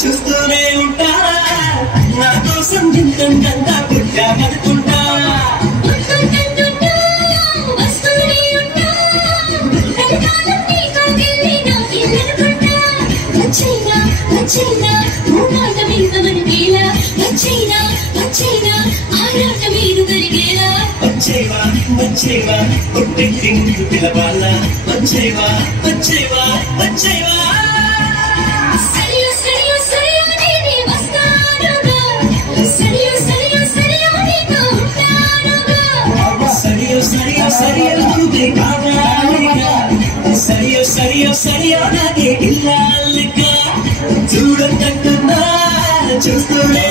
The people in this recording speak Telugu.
చూస్తూనే ఉంటా నా కోసం ఇంతంతా పుట్టామనుకుంటా వచ్చేవా పుట్టింటి ముందు పిలవాలా వచ్చేవా వచ్చేవా వచ్చేవా సరియో సరియో సరియో నేనే వస్తానుగా సరియో సరియో సరియో నీతో ఉంటానుగా సరియో సరియో సరియో నువ్వే కావాలిగా సరియో సరియో సరియో నాకే ఇల్లాలిగా చూడంటున్నా చూస్తూనే